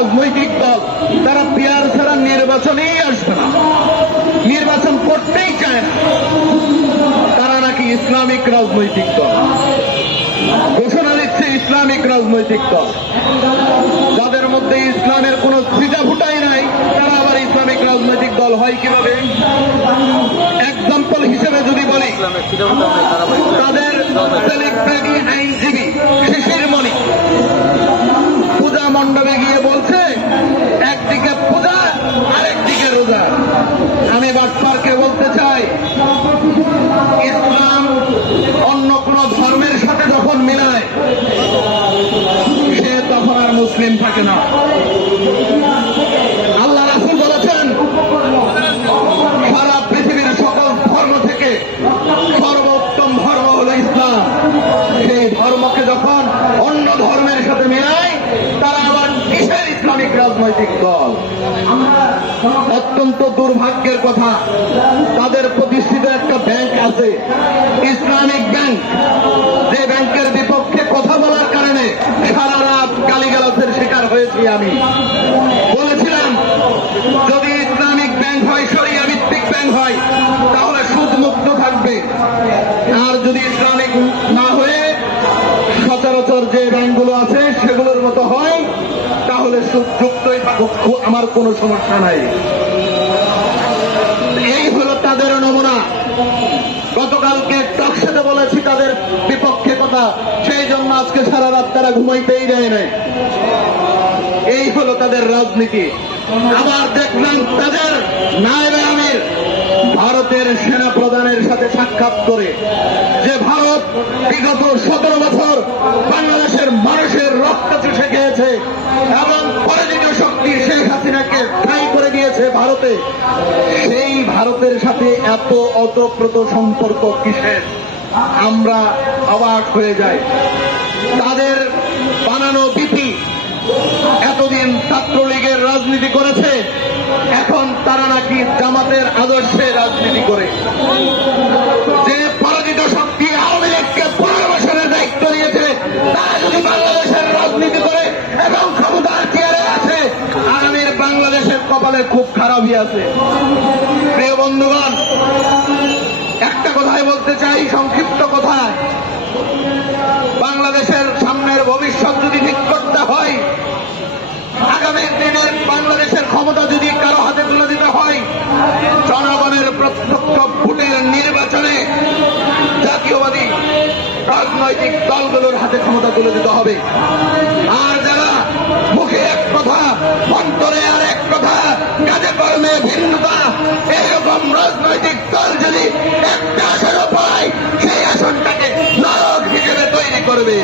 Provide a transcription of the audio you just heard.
রাজনৈতিক দল, তারা পিয়ার ছাড়া নির্বাচনেই আসবে না, নির্বাচন করতেই চায় না। তারা নাকি ইসলামিক রাজনৈতিক দল, ঘোষণা দিচ্ছে ইসলামিক রাজনৈতিক দল। যাদের মধ্যে ইসলামের কোন ছিটা ফুটাই নাই, তারা আবার ইসলামিক রাজনৈতিক দল হয় কিভাবে? এক্সাম্পল হিসেবে যদি বলি, তাদের সেলিব্রিটি আইনজীবী শিশির মণি পূজা মণ্ডপে গিয়ে বলছে একদিকে পূজা আরেকদিকে রোজা। আমি বাটপারকে বলতে চাই, ইসলাম অন্য কোন ধর্মের সাথে যখন মিলায় সে তখন আর মুসলিম থাকে না। আল্লাহ রাসূল বলেছেন, সারা পৃথিবীর সকল ধর্ম থেকে সর্বোত্তম ধর্ম হল ইসলাম। সেই ধর্মকে যখন অন্য ধর্মের সাথে মিলায়, তারা আবার কিসের ইসলামিক রাজনৈতিক দল? অত্যন্ত দুর্ভাগ্যের কথা, তাদের প্রতিষ্ঠিত একটা ব্যাংক আছে, ইসলামিক ব্যাংক, যে ব্যাংকের বিপক্ষে কথা বলার কারণে সারা রাত গালিগালাজের শিকার হয়েছি। আমি বলেছিলাম, যদি ইসলামিক ব্যাংক হয়, শরিয়া ভিত্তিক ব্যাংক হয়, তাহলে সুদ মুক্ত থাকবে। আর যদি ইসলামিক না হয়ে সচরাচর যে ব্যাংকগুলো আছে সেগুলোর মতো হয়, তাহলে সুদ যুক্তই থাকুক, আমার কোনো সমস্যা নাই। এই হলো তাদের নমুনা। গতকালকে টকশোতে বলেছি তাদের বিপক্ষে কথা, সেই জন্য আজকে সারা রাত তারা ঘুমাইতেই দেয় নাই। এই হলো তাদের রাজনীতি। আবার দেখলাম তাদের নায়েবে আমির ভারতের সেনা প্রধানের সাথে সাক্ষাৎ করে, যে ভারত বিগত 17 বছর বাংলাদেশের মানুষের রক্ত চুষে খেয়েছে এবং পরাজিত শক্তি শেখ হাসিনাকে ঠাঁই করে দিয়েছে ভারতে, সেই ভারতের সাথে এত অতপ্রত সম্পর্ক কিসের? আমরা অবাক হয়ে যাই। তাদের বানানো বিপি এতদিন ছাত্রলীগের রাজনীতি করেছে, এখন তারা নাকি জামাতের আদর্শে রাজনীতি করে। যে পরাজিত শক্তি আওয়ামী লীগকে 15 বছরের দায়িত্ব দিয়েছে, তারা যদি বাংলাদেশের রাজনীতি করে এবং ক্ষমতার চেয়ারে আছে, আগামীর বাংলাদেশের কপালে খুব খারাপই আছে। প্রিয় বন্ধুগণ, একটা কথাই বলতে চাই, সংক্ষিপ্ত কথা, বাংলাদেশের সামনের ভবিষ্যৎ যদি ঠিক করতে হয়, আগামী দিনের বাংলাদেশের ক্ষমতা যদি কারো হাতে তুলে দিতে হয়, জনগণের প্রত্যক্ষ ভোটের নির্বাচনে জাতীয়বাদী রাজনৈতিক দলগুলোর হাতে ক্ষমতা তুলে দিতে হবে। আর যারা মুখে এক কথা, অন্তরে আর এক কথা, কাজে কর্মে ভিন্নতা, এরকম রাজনৈতিক দল যদি একটা আসনও পায়, সেই আসনটাকে নরক হিসেবে তৈরি করবে।